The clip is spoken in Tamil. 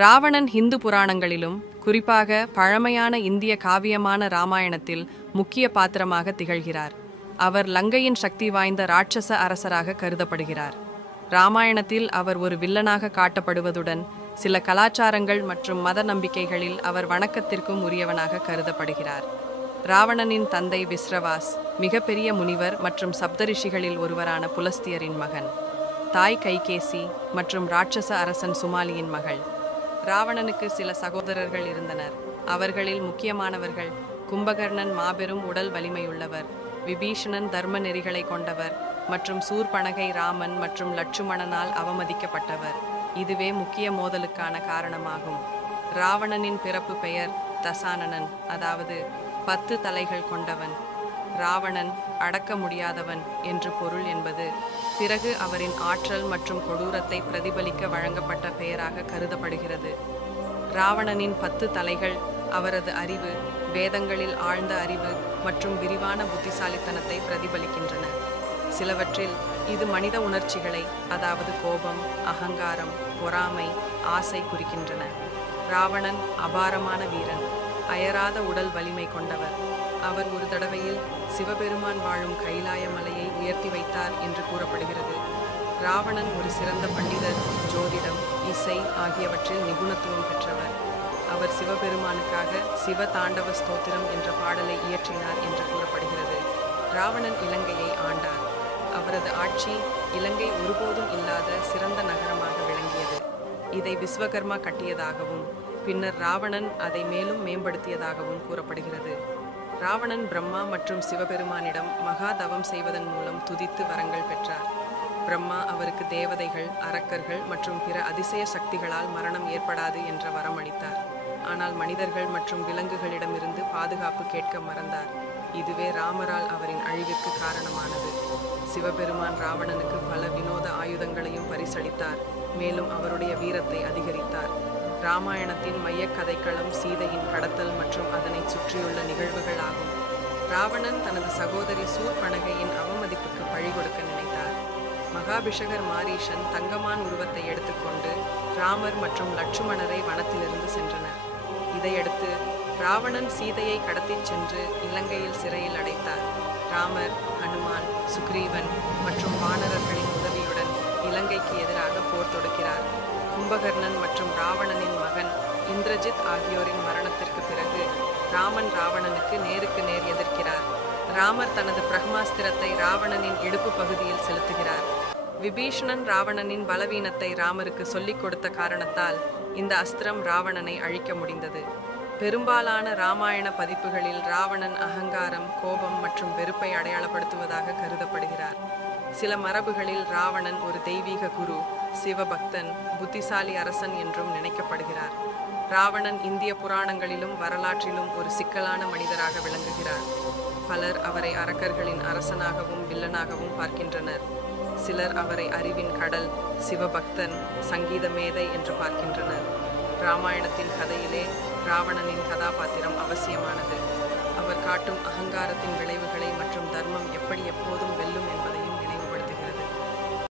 ராவணன் இந்து புராணங்களிலும் குறிப்பாக பழமையான இந்திய காவியமான இராமாயணத்தில் முக்கிய பாத்திரமாக திகழ்கிறார். அவர் லங்கையின் சக்தி வாய்ந்த ராட்சச அரசராக கருதப்படுகிறார். இராமாயணத்தில் அவர் ஒரு வில்லனாக காட்டப்படுவதுடன் சில கலாச்சாரங்கள் மற்றும் மத நம்பிக்கைகளில் அவர் வணக்கத்திற்கும் உரியவனாக கருதப்படுகிறார். ராவணனின் தந்தை விஸ்ரவாஸ் மிகப்பெரிய முனிவர் மற்றும் சப்தரிஷிகளில் ஒருவரான புலஸ்தியரின் மகன். தாய் கைகேசி மற்றும் ராட்சச அரசன் சுமாலியின் மகள். ராவணனுக்கு சில சகோதரர்கள் இருந்தனர். அவர்களில் முக்கியமானவர்கள் கும்பகர்ணன் மாபெரும் உடல் வலிமையுள்ளவர், விபீஷணன் தர்ம நெறிகளை கொண்டவர் மற்றும் சூர்பனகை ராமன் மற்றும் லட்சுமணனால் அவமதிக்கப்பட்டவர். இதுவே முக்கிய மோதலுக்கான காரணமாகும். ராவணனின் பிறப்பு பெயர் தசானனன், அதாவது 10 தலைகள் கொண்டவன். ராவணன் அடக்க முடியாதவன் என்று பொருள் என்பது பிறகு அவரின் ஆற்றல் மற்றும் கொடூரத்தை பிரதிபலிக்க வழங்கப்பட்ட பெயராக கருதப்படுகிறது. ராவணனின் 10 தலைகள் அவரது அறிவு, வேதங்களில் ஆழ்ந்த அறிவு மற்றும் விரிவான புத்திசாலித்தனத்தை பிரதிபலிக்கின்றன. சிலவற்றில் இது மனித உணர்ச்சிகளை, அதாவது கோபம், அகங்காரம், பொறாமை, ஆசை குறிக்கின்றன. ராவணன் அபாரமான வீரன், அயராத உடல் வலிமை கொண்டவர். அவர் ஒரு தடவையில் சிவபெருமான் வாழும் கைலாய மலையை உயர்த்தி வைத்தார் என்று கூறப்படுகிறது. ராவணன் ஒரு சிறந்த பண்டிதர், ஜோதிடம், இசை ஆகியவற்றில் நிபுணத்துவம் பெற்றவர். அவர் சிவபெருமானுக்காக சிவ தாண்டவ ஸ்தோத்திரம் என்ற பாடலை இயற்றினார் என்று கூறப்படுகிறது. ராவணன் இலங்கையை ஆண்டார். அவரது ஆட்சி இலங்கை ஒருபோதும் இல்லாத சிறந்த நகரமாக விளங்கியது. இதை விஸ்வகர்மா கட்டியதாகவும் பின்னர் ராவணன் அதை மேலும் மேம்படுத்தியதாகவும் கூறப்படுகிறது. ராவணன் பிரம்மா மற்றும் சிவபெருமானிடம் மகா தவம் செய்வதன் மூலம் துதித்து வரங்கள் பெற்றார். பிரம்மா அவருக்கு தேவதைகள், அரக்கர்கள் மற்றும் பிற அதிசய சக்திகளால் மரணம் ஏற்படாது என்ற வரம் அளித்தார். ஆனால் மனிதர்கள் மற்றும் விலங்குகளிடமிருந்து பாதுகாப்பு கேட்க மறந்தார். இதுவே ராமரால் அவரின் அழிவிற்கு காரணமானது. சிவபெருமான் ராவணனுக்கு பல வினோத ஆயுதங்களையும் பரிசளித்தார், மேலும் அவருடைய வீரத்தை அதிகரித்தார். ராமாயணத்தின் மையக் கதைக்களம் சீதையின் கடத்தல் மற்றும் அதனை சுற்றியுள்ள நிகழ்வுகள் ஆகும். ராவணன் தனது சகோதரி சூர்பனகையின் அவமதிப்புக்கு பழி கொடுக்க நினைத்தார். மகாபிஷகர் மாரீஷன் தங்கமான் உருவத்தை எடுத்துக்கொண்டு ராமர் மற்றும் லட்சுமணரை வனத்திலிருந்து சென்றனர். இதையடுத்து ராவணன் சீதையை கடத்திச் சென்று இலங்கையில் சிறையில் அடைத்தார். ராமர், ஹனுமான், சுக்ரீவன் மற்றும் வானரர்களின் உதவியுடன் இலங்கைக்கு எதிராக போர் தொடுக்கிறார். கும்பகர்ணன் மற்றும் ராவணனின் மகன் இந்திரஜித் ஆகியோரின் மரணத்திற்கு பிறகு ராமன் ராவணனுக்கு நேருக்கு நேர் எதிர்க்கிறார். ராமர் தனது பிரம்மாஸ்திரத்தை ராவணனின் இடுப்பு பகுதியில் செலுத்துகிறார். விபீஷணன் ராவணனின் பலவீனத்தை ராமருக்கு சொல்லிக் கொடுத்த காரணத்தால் இந்த அஸ்திரம் ராவணனை அழிக்க முடிந்தது. பெரும்பாலான இராமாயண பதிப்புகளில் ராவணன் அகங்காரம், கோபம் மற்றும் வெறுப்பை அடையாளப்படுத்துவதாக கருதப்படுகிறார். சில மரபுகளில் ராவணன் ஒரு தெய்வீக குரு, சிவபக்தன், புத்திசாலி அரசன் என்றும் நினைக்கப்படுகிறார். ராவணன் இந்திய புராணங்களிலும் வரலாற்றிலும் ஒரு சிக்கலான மனிதராக விளங்குகிறார். பலர் அவரை அரக்கர்களின் அரசனாகவும் வில்லனாகவும் பார்க்கின்றனர். சிலர் அவரை அறிவின் கடல், சிவபக்தன், சங்கீத மேதை என்று பார்க்கின்றனர். இராமாயணத்தின் கதையிலே ராவணனின் கதாபாத்திரம் அவசியமானது. அவர் காட்டும் அகங்காரத்தின் விளைவுகளை மற்றும் தர்மம் எப்படி எப்போதும் வெல்லும் என்பதை